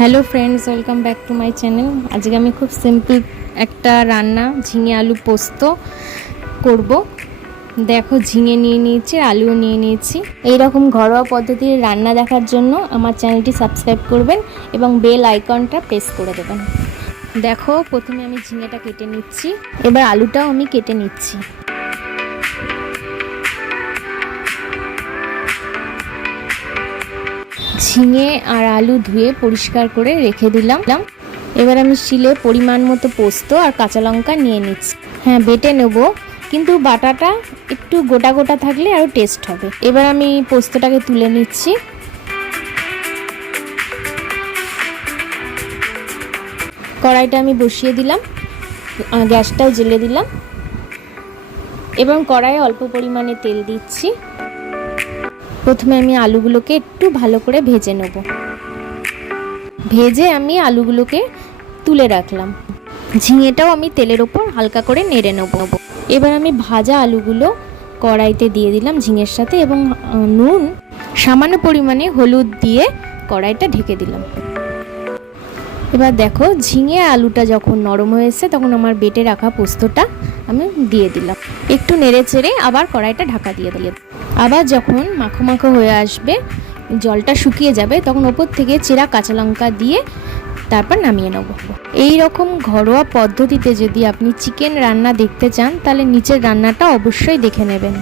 Hello friends, welcome back to my channel. আজকে আমি খুব সিম্পল একটা রান্না ঝিঙে আলু পোস্ত করব। দেখো, ঝিঙে নিয়ে নিয়েছি, আলুও নিয়ে নিয়েছি। এইরকম ঘরোয়া পদ্ধতির রান্না দেখার জন্য আমার চ্যানেলটি সাবস্ক্রাইব করবেন এবং বেল আইকনটা প্রেস করে দেবেন। দেখো, প্রথমে আমি ঝিঙেটা কেটে নিচ্ছি, এবার আলুটাও আমি কেটে নিচ্ছি। ঝিঙে আর আলু ধুয়ে পরিষ্কার করে রেখে দিলাম। এবার আমি শিলে পরিমাণ মতো পোস্ত আর কাঁচা লঙ্কা নিয়ে নিচ্ছি। হ্যাঁ, বেটে নেব, কিন্তু বাটাটা একটু গোটা গোটা থাকলে আরও টেস্ট হবে। এবার আমি পোস্তটাকে তুলে নিচ্ছি। কড়াইটা আমি বসিয়ে দিলাম, গ্যাসটাও জ্বেলে দিলাম এবং কড়াইয়ে অল্প পরিমাণে তেল দিচ্ছি। প্রথমে আমি আলুগুলোকে একটু ভালো করে ভেজে নেব। ভেজে আমি আলুগুলোকে তুলে রাখলাম। ঝিঙেটাও আমি তেলের ওপর হালকা করে নেড়ে নেব। এবার আমি ভাজা আলুগুলো কড়াইতে দিয়ে দিলাম ঝিঙের সাথে এবং নুন, সামান্য পরিমাণে হলুদ দিয়ে কড়াইটা ঢেকে দিলাম। এবার দেখো, ঝিঙে আলুটা যখন নরম হয়েছে তখন আমার বেটে রাখা পোস্তটা আমি দিয়ে দিলাম। একটু নেড়ে চেড়ে আবার কড়াইটা ঢাকা দিয়ে দিলাম। আবার যখন মাখো মাখো হয়ে আসবে, জলটা শুকিয়ে যাবে, তখন ওপর থেকে চেরা কাঁচা লঙ্কা দিয়ে তারপর নামিয়ে নেব। এই রকম ঘরোয়া পদ্ধতিতে যদি আপনি চিকেন রান্না দেখতে চান তাহলে নিচের রান্নাটা অবশ্যই দেখে নেবেন।